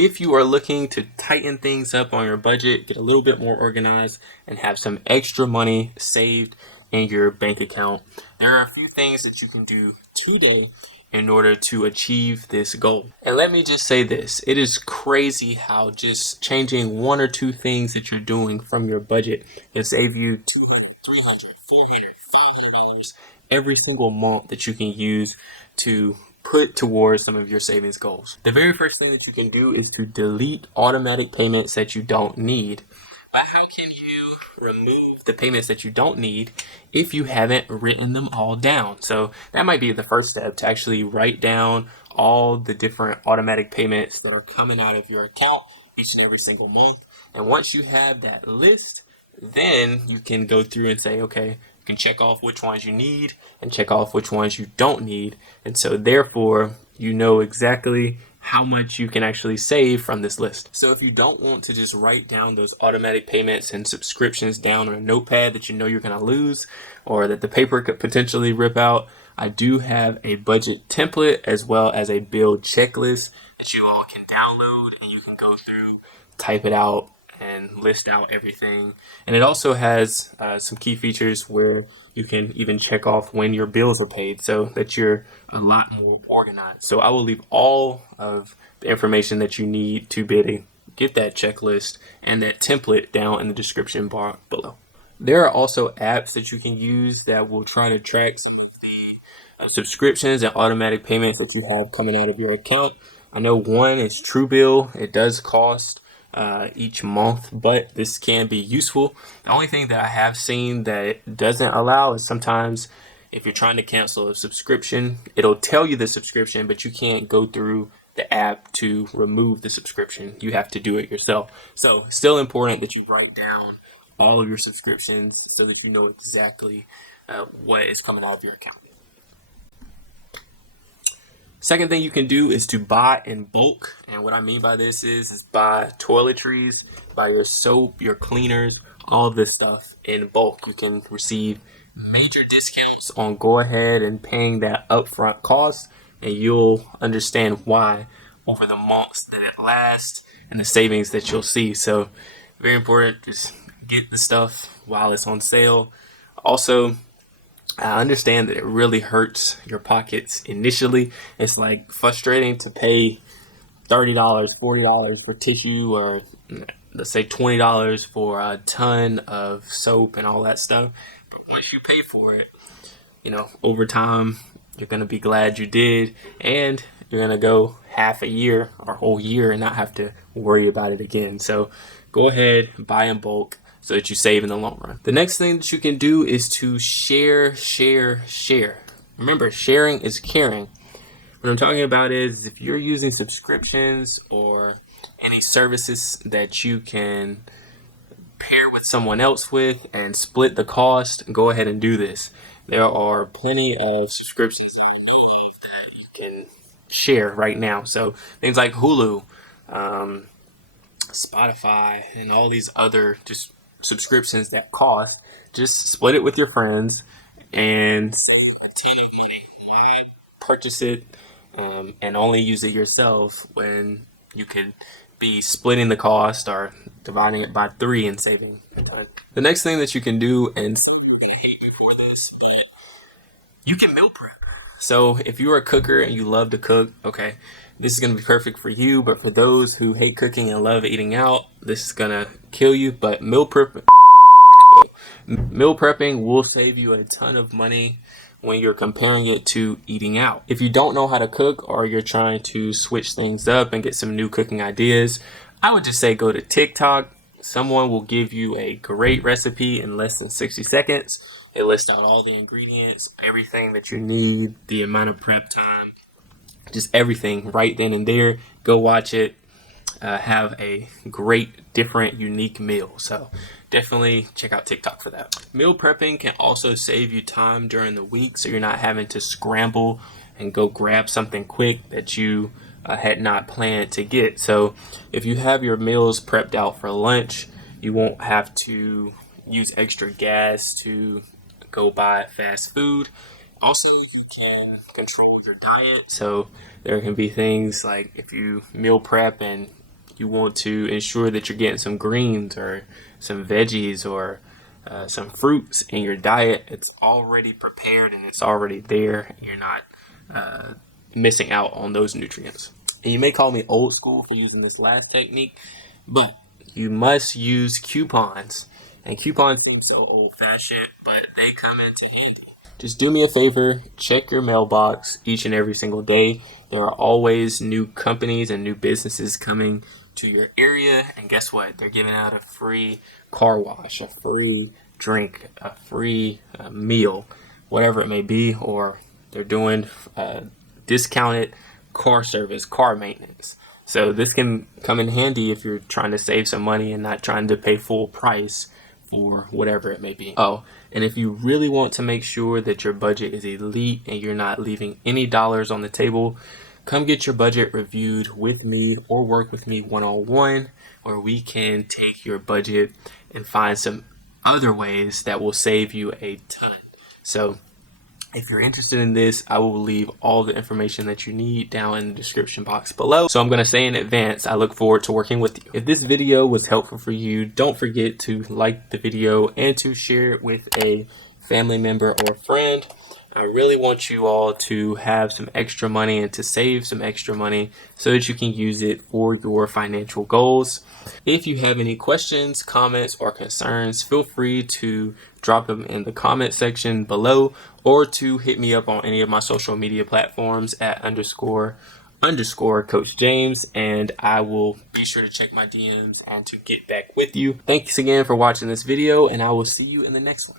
if you are looking to tighten things up on your budget, get a little bit more organized, and have some extra money saved in your bank account, there are a few things that you can do today in order to achieve this goal. And let me just say this, it is crazy how just changing one or two things that you're doing from your budget can save you $200, $300, $400, $500 every single month that you can use to put towards some of your savings goals. The very first thing that you can do is to delete automatic payments that you don't need. But how can you remove the payments that you don't need if you haven't written them all down? So that might be the first step, to actually write down all the different automatic payments that are coming out of your account each and every single month. And once you have that list, then you can go through and say, okay, you can check off which ones you need and check off which ones you don't need. And so therefore, you know exactly how much you can actually save from this list. So if you don't want to just write down those automatic payments and subscriptions down on a notepad that you know you're going to lose, or that the paper could potentially rip out, I do have a budget template as well as a bill checklist that you all can download, and you can go through, type it out, and list out everything. And it also has some key features where you can even check off when your bills are paid, so that you're a lot more organized. So I will leave all of the information that you need to be able to get that checklist and that template down in the description bar below. There are also apps that you can use that will try to track some of the subscriptions and automatic payments that you have coming out of your account. I know one is Truebill. It does cost each month, but this can be useful. The only thing that I have seen that it doesn't allow is sometimes if you're trying to cancel a subscription, it'll tell you the subscription, but you can't go through the app to remove the subscription. You have to do it yourself. So still important that you write down all of your subscriptions so that you know exactly what is coming out of your account. Second thing you can do is to buy in bulk. And what I mean by this is buy toiletries, buy your soap, your cleaners, all of this stuff in bulk. You can receive major discounts on go ahead and paying that upfront cost, and you'll understand why over the months that it lasts and the savings that you'll see. So very important, just get the stuff while it's on sale. Also, I understand that it really hurts your pockets initially. It's like frustrating to pay $30, $40 for tissue, or let's say $20 for a ton of soap and all that stuff. But once you pay for it, over time, you're going to be glad you did, and you're going to go half a year or a whole year and not have to worry about it again. So go ahead, buy in bulk, so that you save in the long run. The next thing that you can do is to share. Remember, sharing is caring. What I'm talking about is if you're using subscriptions or any services that you can pair with someone else with and split the cost, go ahead and do this. There are plenty of subscriptions that you can share right now. So things like Hulu, Spotify, and all these other just subscriptions that cost, just split it with your friends and save a ton of money. Why purchase it and only use it yourself when you could be splitting the cost or dividing it by 3 and saving a ton? The next thing that you can do, and some people hate me for this, but you can meal prep. So if you're a cooker and you love to cook, okay, this is going to be perfect for you. But for those who hate cooking and love eating out, this is going to kill you. But meal prepping will save you a ton of money when you're comparing it to eating out. If you don't know how to cook, or you're trying to switch things up and get some new cooking ideas, I would just say go to TikTok. Someone will give you a great recipe in less than 60 seconds. They list out all the ingredients, everything that you need, the amount of prep time, just everything right then and there. Go watch it. Have a great, different, unique meal. So definitely check out TikTok for that. Meal prepping can also save you time during the week, so you're not having to scramble and go grab something quick that you had not planned to get. So if you have your meals prepped out for lunch, you won't have to use extra gas to go buy fast food. Also, you can control your diet. So there can be things like if you meal prep and you want to ensure that you're getting some greens or some veggies or some fruits in your diet. It's already prepared and it's already there. You're not missing out on those nutrients. And you may call me old school for using this last technique, but you must use coupons. And coupons seem so old fashioned, but they come into handy. Just do me a favor, check your mailbox each and every single day. There are always new companies and new businesses coming to your area, and guess what? They're giving out a free car wash, a free drink, a free meal, whatever it may be, or they're doing discounted car service, car maintenance. So this can come in handy if you're trying to save some money and not trying to pay full price for whatever it may be. Oh, and if you really want to make sure that your budget is elite and you're not leaving any dollars on the table, come get your budget reviewed with me or work with me one-on-one, where we can take your budget and find some other ways that will save you a ton. So if you're interested in this, I will leave all the information that you need down in the description box below. So I'm going to say in advance, I look forward to working with you. If this video was helpful for you, don't forget to like the video and to share it with a family member or friend. I really want you all to have some extra money and to save some extra money so that you can use it for your financial goals. If you have any questions, comments, or concerns, feel free to drop them in the comment section below or to hit me up on any of my social media platforms at __ Coach James, and I will be sure to check my DMs and to get back with you. Thanks again for watching this video, and I will see you in the next one.